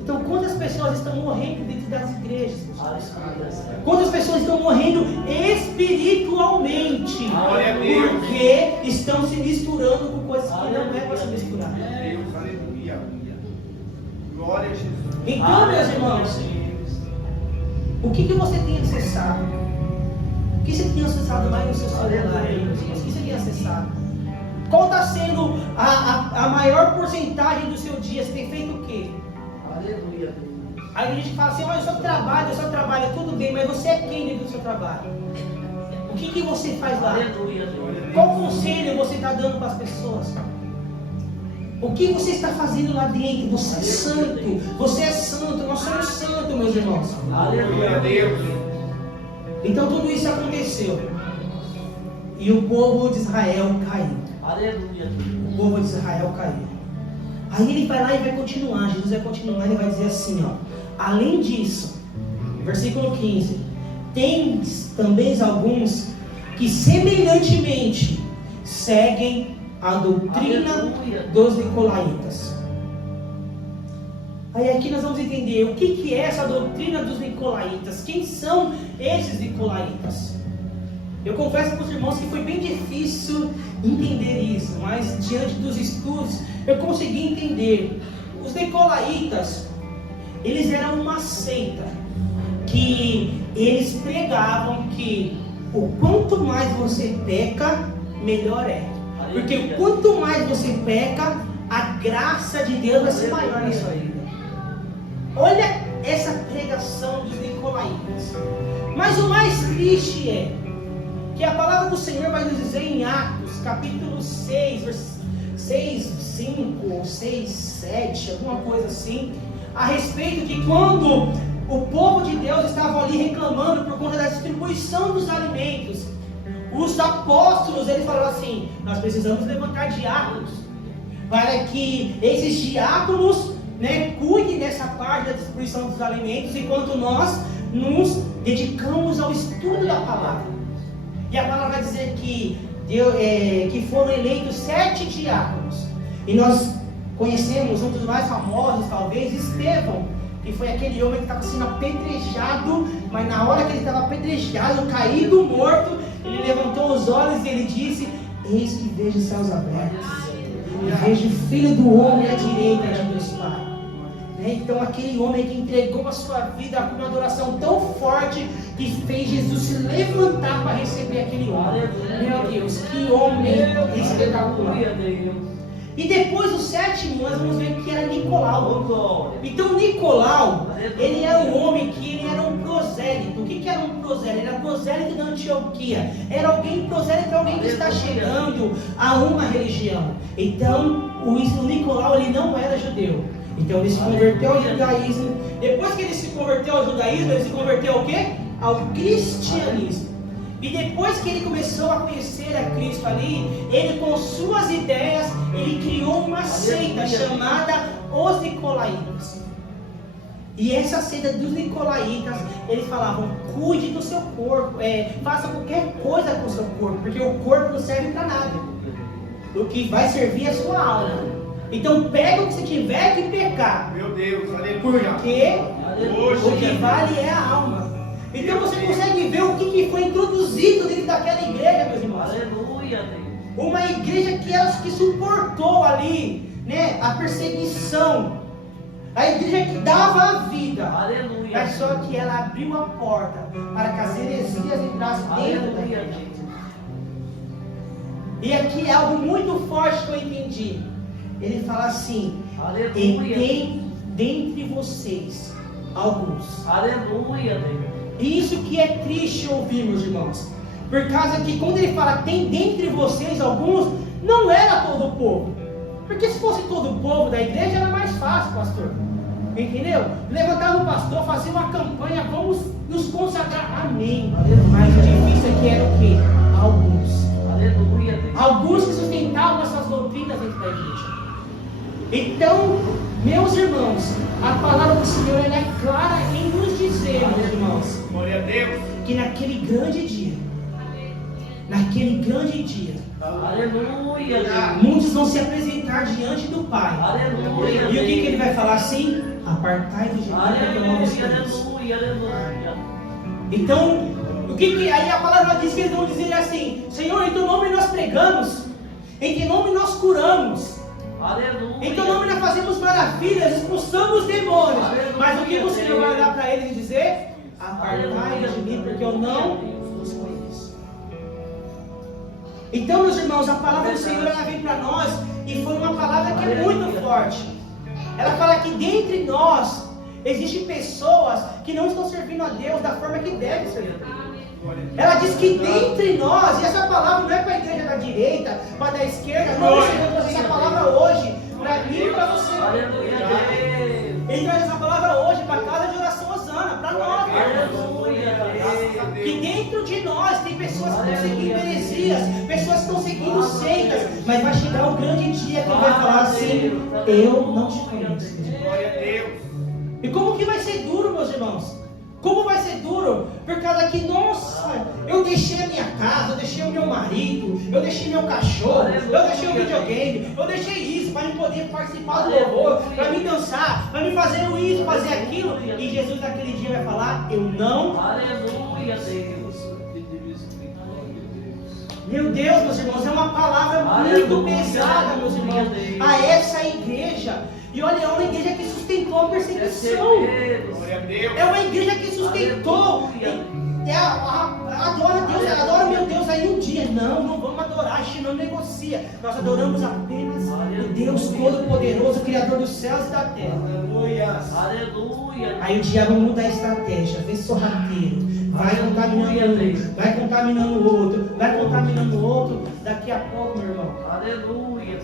Então, quantas pessoas estão morrendo dentro das igrejas? Aleluia. Quantas pessoas estão morrendo espiritualmente? Glória a Deus. Porque estão se misturando com coisas que não é para se misturar. Deus, aleluia. Glória a Jesus. Então, meus irmãos, o que você tem acessado? O que você tem acessado mais no seu celular? O que você tem acessado? Qual está sendo a maior porcentagem do seu dia? Você tem feito o quê? Aleluia. Aí a gente fala assim, eu só trabalho, tudo bem, mas você é quem dentro do seu trabalho? O que você faz lá? Aleluia. Qual conselho você está dando para as pessoas? O que você está fazendo lá dentro? Você é santo, nós somos santos, meus irmãos. Glória a Deus. Então tudo isso aconteceu. E o povo de Israel caiu. Aleluia. O povo de Israel caiu. Aí ele vai lá e vai continuar. Jesus vai continuar e vai dizer assim, além disso, versículo 15: tem também alguns que semelhantemente seguem a doutrina dos nicolaítas. Aí aqui nós vamos entender o que é essa doutrina dos nicolaítas. Quem são esses nicolaítas? Eu confesso para os irmãos que foi bem difícil entender isso, mas diante dos estudos eu consegui entender. Os nicolaítas, eles eram uma seita que eles pregavam que o quanto mais você peca, melhor é. Porque quanto mais você peca, a graça de Deus vai ser maior na sua vida. Olha essa pregação dos nicolaítas. Mas o mais triste é que a palavra do Senhor vai nos dizer em Atos, capítulo 6, 5 ou 6, 7, alguma coisa assim, a respeito de quando o povo de Deus estava ali reclamando por conta da distribuição dos alimentos. Os apóstolos, eles falaram assim, nós precisamos levantar diáconos, para que esses diáconos, cuidem dessa parte da distribuição dos alimentos, enquanto nós nos dedicamos ao estudo da palavra. E a palavra vai dizer que foram eleitos 7 diáconos. E nós conhecemos um dos mais famosos, talvez, Estevão, que foi aquele homem que estava sendo apedrejado, mas na hora que ele estava apedrejado, caído, morto, ele levantou os olhos e ele disse: eis que vejo os céus abertos, e vejo o Filho do Homem à direita de Deus Pai. Então aquele homem que entregou a sua vida com uma adoração tão forte que fez Jesus se levantar para receber aquele homem. Meu Deus, que homem espetacular. E depois do 7º, nós vamos ver que era Nicolau. Então Nicolau, ele era um homem que ele era um prosélito. O que era um prosélito? Ele era prosélito da Antioquia. Era alguém prosélito, alguém que está chegando a uma religião. Então o Nicolau, ele não era judeu. Então ele se converteu ao judaísmo. Depois que ele se converteu ao judaísmo, ele se converteu ao quê? Ao cristianismo. E depois que ele começou a conhecer a Cristo ali, ele com suas ideias, ele criou uma seita chamada os Nicolaítas. E essa seita dos Nicolaítas, eles falavam, cuide do seu corpo, faça qualquer coisa com o seu corpo, porque o corpo não serve para nada. O que vai servir é a sua alma. Então pega o que você tiver que pecar. Meu Deus, aleluia. Porque o que vale é a alma. Então você consegue ver o que foi introduzido dentro daquela igreja, meus irmãos. Aleluia, Deus. Uma igreja que suportou ali, né, a perseguição. A igreja que dava a vida. Aleluia. Mas só que ela abriu a porta para que as heresias entrassem dentro da igreja. E aqui é algo muito forte que eu entendi. Ele fala assim: e tem dentre vocês alguns. Aleluia, Deus. E isso que é triste ouvir, meus irmãos. Por causa que quando ele fala tem dentre vocês alguns, não era todo o povo. Porque se fosse todo o povo da igreja era mais fácil, pastor. Entendeu? Levantava o pastor, fazia uma campanha, vamos nos consagrar. Amém. Mas o difícil aqui era o quê? Alguns. Aleluia, Deus. Alguns que sustentavam essas doutrinas dentro da igreja. Então, meus irmãos, a palavra do Senhor ela é clara em nos dizer, meus irmãos, Glória a Deus. que naquele grande dia, Aleluia, Deus. muitos vão se apresentar diante do Pai. Aleluia, E o que ele vai falar assim? Apartai-vos de mim, porque eu amo os seus. aleluia, aleluia. Então, aí a palavra diz que eles vão dizer assim: Senhor, em teu nome nós pregamos, em teu nome nós curamos, Aleluia. em teu nome nós fazemos maravilhas, expulsamos demônios. Aleluia. Mas o que o Senhor vai olhar para eles e dizer? Apartai-vos de mim, porque eu não os conheço. Então, meus irmãos, a palavra do Senhor ela vem para nós e foi uma palavra que é muito forte. Ela fala que dentre nós existem pessoas que não estão servindo a Deus da forma que deve servir. Ela diz que dentre nós, e essa palavra não é para a igreja da direita, para a da esquerda, não, o Senhor trouxe essa palavra hoje para mim e para você. Aleluia, Deus. Ele traz essa palavra hoje para a casa de oração Osana, para nós. Aleluia, Deus. Que dentro de nós tem pessoas que estão seguindo heresias, pessoas que estão seguindo seitas, mas vai chegar um grande dia que ele vai falar assim: eu não te conheço. Glória a Deus. E como que vai ser duro, meus irmãos? Como vai ser duro? Por causa que, nossa, eu deixei a minha casa, eu deixei o meu marido, eu deixei meu cachorro, eu deixei o videogame, eu deixei isso para me poder participar do louvor, para me dançar, para me fazer isso, fazer aquilo. E Jesus naquele dia vai falar: eu não. Aleluia, Deus. Meu Deus, meus irmãos, é uma palavra muito pesada, meus irmãos, a essa igreja. E olha, é uma igreja que sustentou a perseguição. Glória a Deus. É uma igreja que sustentou. Adora Deus, adora meu Deus. Aí um dia, não vamos adorar, a gente não negocia. Nós adoramos apenas o Deus Todo-Poderoso, Criador dos céus e da terra. Aleluia. Aleluia. Aí o diabo muda a estratégia, vê sorrateiro, vai contaminando um, vai contaminando o outro, vai contaminando o outro. Daqui a pouco, meu irmão, Aleluia.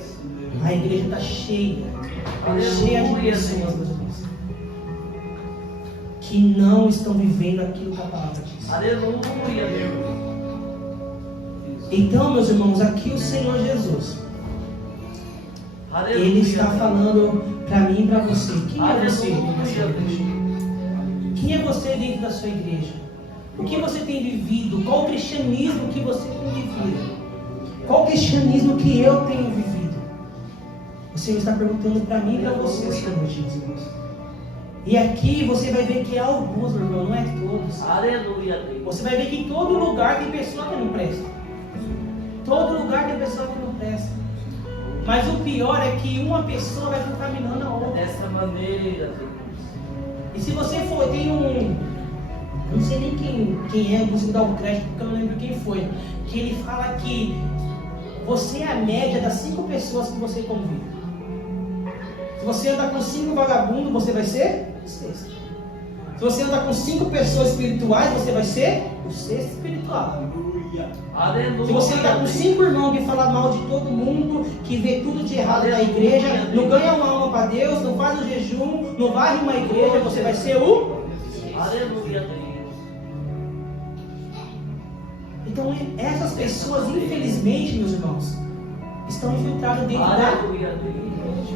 a igreja está cheia de pessoas, meus irmãos, que não estão vivendo aquilo que a palavra diz. Aleluia, Deus. Então, meus irmãos, aqui o Senhor Jesus, Aleluia. Ele está falando para mim e para você. Quem é você dentro da sua igreja? Quem é você dentro da sua igreja? O que você tem vivido? Qual o cristianismo que você tem vivido? Qual o cristianismo que eu tenho vivido? O Senhor está perguntando para mim e para você, Senhor Jesus. E aqui você vai ver que é alguns, meu irmão, não é todos. Aleluia, Deus. Você vai ver que em todo lugar tem pessoa que não presta. Todo lugar tem pessoa que não presta. Mas o pior é que uma pessoa vai contaminando a outra. Dessa maneira, Deus. E se você for, tem um... Não sei nem quem é, não consigo dar um crédito porque eu não lembro quem foi. Que ele fala que você é a média das 5 pessoas que você convive. Se você andar com 5 vagabundos, você vai ser o sexto. Se você andar com 5 pessoas espirituais, você vai ser o sexto espiritual. Aleluia. Se você andar com 5 irmãos que falam mal de todo mundo, que vê tudo de errado na igreja, não ganha uma alma para Deus, não faz um jejum, não varre uma igreja, você vai ser o... Aleluia, Deus. Então essas pessoas, infelizmente, meus irmãos, estão infiltradas dentro da igreja.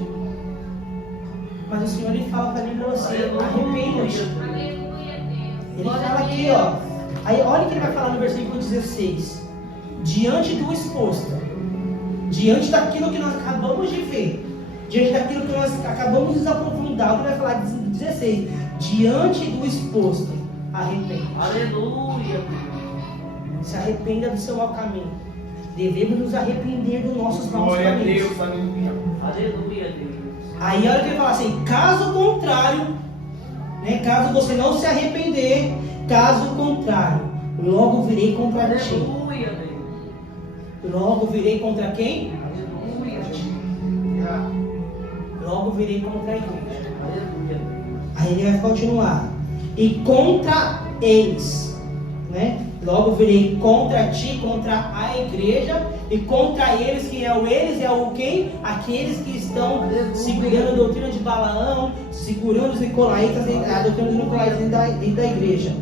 Mas o Senhor ele fala para mim e para você, arrependa-te. Ele fala aqui, ó. Aí olha o que ele vai falar no versículo 16. Diante do exposto, diante daquilo que nós acabamos de ver, diante daquilo que nós acabamos de nos aprofundar, ele vai falar 16. Diante do exposto, arrependa. Aleluia. Se arrependa do seu mau caminho. Devemos nos arrepender dos nossos maus Glória a caminhos. Deus, aleluia. Aleluia, Deus. Aí olha que ele fala assim, caso contrário, né, caso você não se arrepender, caso contrário, logo virei contra ti. Aleluia, Deus. Logo virei contra quem? Aleluia. Logo virei contra a igreja. Aleluia. Aí ele vai continuar. E contra eles, né? Logo virei contra ti, contra a igreja, e contra eles, quem é o eles? É o quem? Aqueles que estão segurando a doutrina de Balaão, segurando os nicolaítas, a doutrina dos nicolaítas dentro da igreja.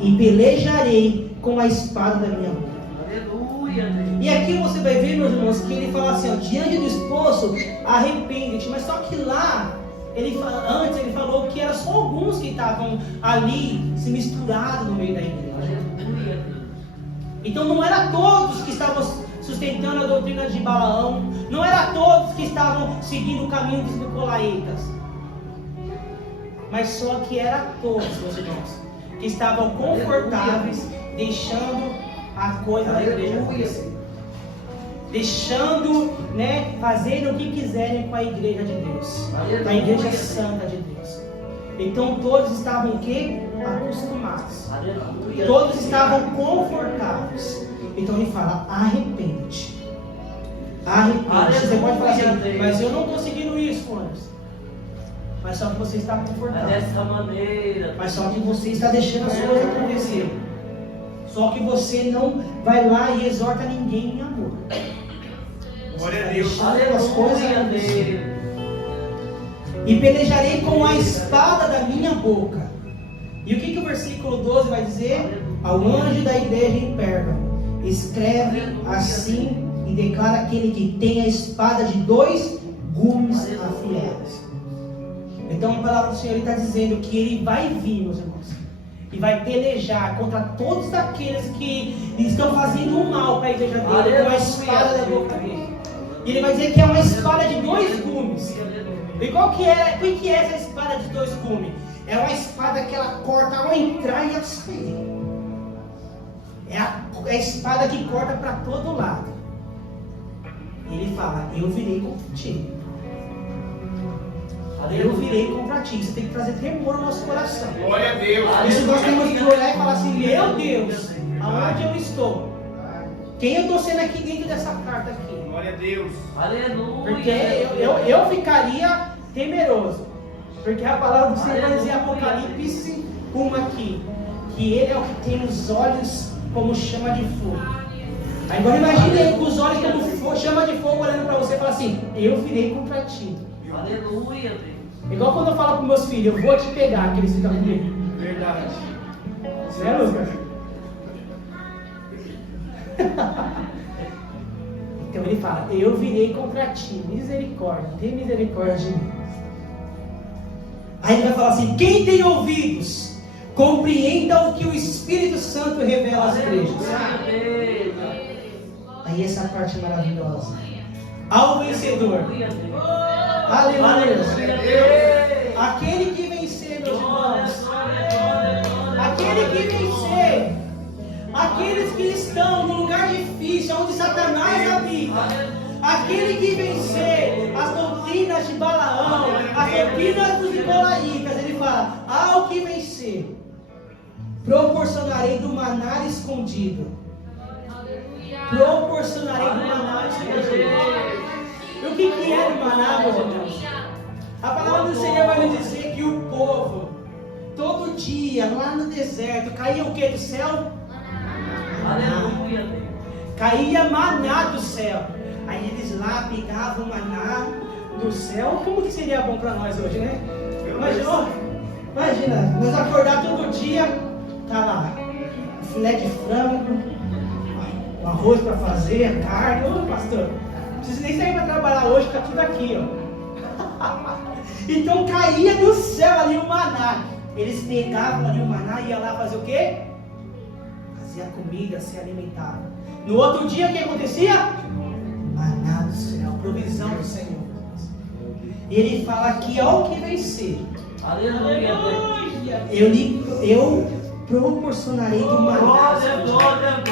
E pelejarei com a espada da minha mão. Aleluia, Deus. E aqui você vai ver, meus irmãos, que ele fala assim, ó, diante do esposo, arrepende-te. Mas só que lá, antes ele falou que eram só alguns que estavam ali, se misturados no meio da igreja. Aleluia, Deus. Então não era todos que estavam sustentando a doutrina de Balaão, não era todos que estavam seguindo o caminho dos nicolaítas, mas só que era todos, meus irmãos, que estavam confortáveis, deixando a coisa da igreja acontecer, deixando, né, fazendo o que quiserem com a igreja de Deus, com a igreja santa de Deus. Então todos estavam o quê? Acostumados. Aleluia. Todos estavam confortáveis. Então ele fala, arrepende. Arrepende. Você pode falar assim, mas eu não estou seguindo isso, Anderson. Mas só que você está É confortável. dessa maneira. Mas só que você está deixando as coisas acontecer. Só que você não vai lá e exorta ninguém em amor. Glória a Deus. Deixando as coisas Aleluia, acontecer. Deus. E pelejarei com a espada da minha boca. E o que o versículo 12 vai dizer? Ao anjo da igreja em Pérgamo, escreve assim e declara aquele que tem a espada de 2 gumes afiados. Então a palavra do Senhor está dizendo que ele vai vir, meus irmãos, e vai pelejar contra todos aqueles que estão fazendo o mal para a igreja dele com a espada da boca dele. E ele vai dizer que é uma espada de 2 gumes. E qual que é essa espada de 2 gumes? É uma espada que ela corta ao entrar e ao sair. É a espada que corta para todo lado. E ele fala, eu virei contra ti. Eu virei contra ti. Você tem que trazer tremor no nosso coração. Glória a Deus. Isso nós temos que olhar e falar assim, meu Deus, aonde eu estou? Quem eu estou sendo aqui dentro dessa carta aqui? Glória a Deus. Aleluia. Porque eu ficaria temeroso. Porque a palavra do Senhor vai dizer Apocalipse 1 aqui, que ele é o que tem os olhos como chama de fogo. Agora imagine aí com os olhos como chama de fogo olhando para você e fala assim, eu virei contra ti. Aleluia, Deus. Igual quando eu falo para meus filhos, eu vou te pegar, que eles ficam comigo. Verdade. Né, Lucas? Então ele fala, eu virei contra ti, misericórdia, tem misericórdia de mim. Aí ele vai falar assim, quem tem ouvidos, compreenda o que o Espírito Santo revela às igrejas. Aí essa parte é maravilhosa. Ao vencedor, aleluia, aquele que vencer, meus irmãos, aquele que vencer, aqueles que estão no lugar difícil, onde Satanás habita, aquele que vencer as doutrinas de Balaão, as doutrinas dos nicolaítas, ele fala, ao que vencer, proporcionarei do maná escondido. Proporcionarei do maná escondido. E o que é do maná, meus irmãos? A palavra do Senhor vai nos dizer que o povo, todo dia, lá no deserto, caía o que do céu? Aleluia. Caía maná do céu. Aí eles lá pegavam maná do céu. Como que seria bom para nós hoje, né? Imagina, nós acordar todo dia, tá lá filé de frango, o arroz para fazer, a carne. Ô pastor, não precisa nem sair para trabalhar hoje, está tudo aqui, ó. Então caía do céu ali o maná. Eles pegavam ali o maná e iam lá fazer o quê? Fazia comida, se alimentavam. No outro dia o que acontecia? Maná do céu, provisão do Senhor. E ele fala aqui, ao que vencer, Aleluia. eu proporcionarei do maná. Glória.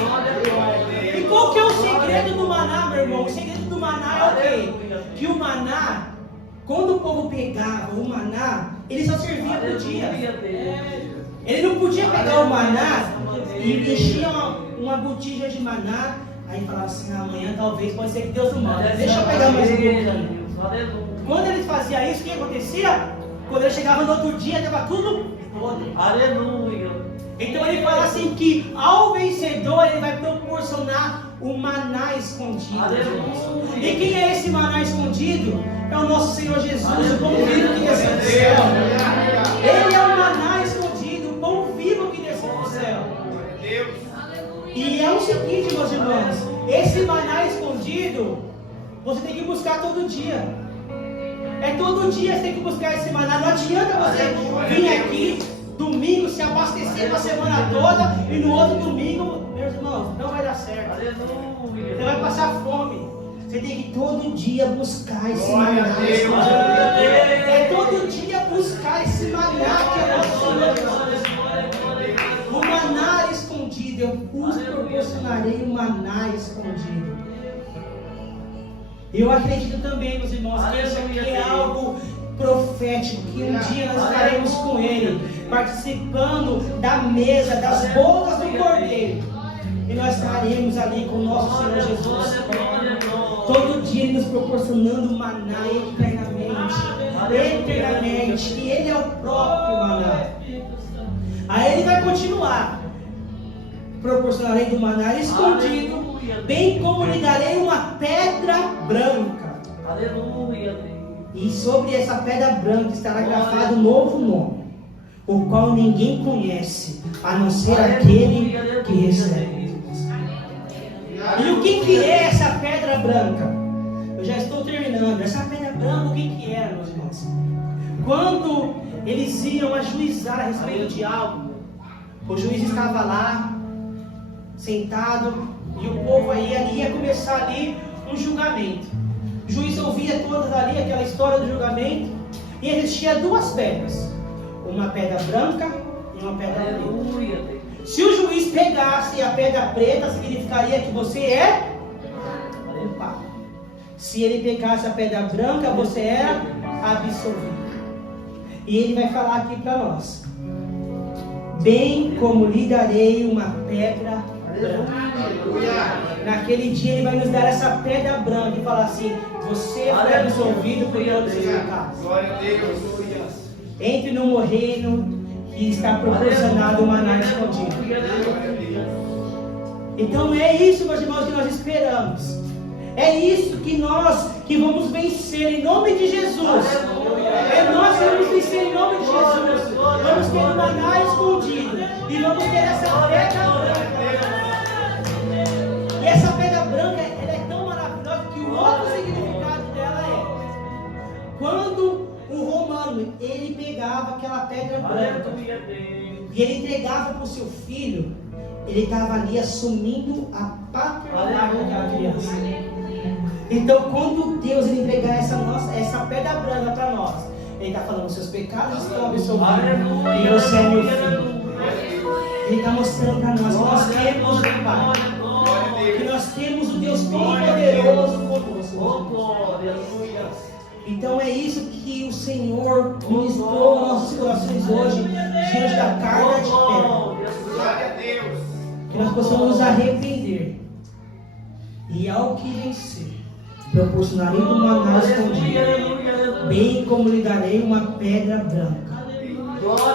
E qual que é o segredo do maná, meu irmão? O segredo do maná é o quê? Que o maná, quando o povo pegava o maná, ele só servia por dia. Ele não podia pegar o maná e encher uma botija de maná, aí falava assim, amanhã talvez, pode ser que Deus não manda. Deixa eu pegar mais um pouquinho. Quando ele fazia isso, o que acontecia? Quando ele chegava no outro dia, estava tudo podre. Aleluia. Então ele fala assim que ao vencedor ele vai proporcionar o maná escondido. Aleluia. E quem é esse maná escondido? É o nosso Senhor Jesus, o pão vivo que desceu do céu. Ele é o maná escondido, o pão vivo que desceu do céu. E é o seguinte, meus irmãos, esse maná escondido, você tem que buscar todo dia. É todo dia você tem que buscar esse maná. Não adianta você vir aqui domingo, se abastecer para a semana toda e no outro domingo, meus irmãos, não vai dar certo. Aleluia. Você vai passar fome. Você tem que todo dia buscar esse Glória maná. a Deus. É todo dia buscar esse maná que é nosso Senhor. O maná escondido. Eu vos proporcionarei o maná escondido. Eu acredito também, meus irmãos, que isso aqui é algo profético, que um dia nós estaremos com Ele, participando da mesa, das bodas do Cordeiro. E nós estaremos ali com o nosso Senhor Jesus. Todo dia Ele nos proporcionando maná eternamente. Eternamente. E Ele é o próprio maná. Aí Ele vai continuar. Proporcionarei do maná escondido, bem como lhe darei uma pedra branca. Aleluia. E sobre essa pedra branca estará gravado um novo nome, o qual ninguém conhece, a não ser aquele que recebe. E o que é essa pedra branca? Eu já estou terminando. Essa pedra branca, o que era, meus irmãos? Quando eles iam ajuizar a respeito de algo, o juiz estava lá, sentado, e o povo aí ali ia começar ali um julgamento. O juiz ouvia todas ali aquela história do julgamento, e existia duas pedras, uma pedra branca e uma pedra preta. Se o juiz pegasse a pedra preta, significaria que você é culpado. Se ele pegasse a pedra branca, você era absolvido. E ele vai falar aqui para nós: bem como lhe darei uma pedra branca. Naquele dia ele vai nos dar essa pedra branca e falar assim: você foi absolvido por todos os seus pecados. Glória a Deus. Entre no reino que está proporcionado o maná escondido. Então é isso, meus irmãos, que nós esperamos. É isso que nós que vamos vencer em nome de Jesus. É nós que vamos vencer em nome de Jesus. Vamos ter o maná escondido e vamos ter essa pedra branca. E essa pedra branca, ela é tão maravilhosa que o outro significado dela é: quando o romano, ele pegava aquela pedra branca e ele entregava para o seu filho, ele estava ali assumindo a paternidade daquela criança. Então, quando Deus ele entregar essa pedra branca para nós, Ele está falando: seus pecados estão absolvidos e você é meu filho. Ele está mostrando para nós que nós temos o Pai, que nós temos o Deus Todo-Poderoso conosco. Então é isso que o Senhor ministrou nos nossos corações hoje, diante da carga de pedra. Que nós possamos nos arrepender e, ao que vencer, proporcionarei do maná escondido, bem como lhe darei uma pedra branca.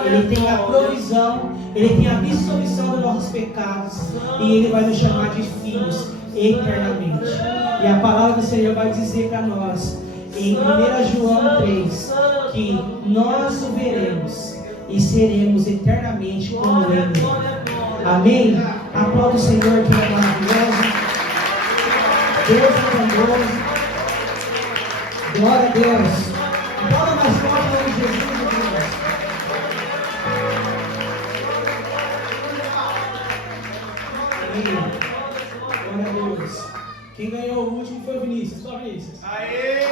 Ele tem a provisão, Ele tem a absolvição dos nossos pecados, e Ele vai nos chamar de filhos eternamente. E a palavra do Senhor vai dizer para nós, em 1 João 3, que nós o veremos e seremos eternamente como Ele. Amém? Aplauda o Senhor que é maravilhoso. Deus é grandioso. Glória a Deus. Aplauda mais forte em nome de Jesus, meu Deus. Amém. Glória a Deus. Quem ganhou o último foi o Vinícius. Só Vinícius. Aê!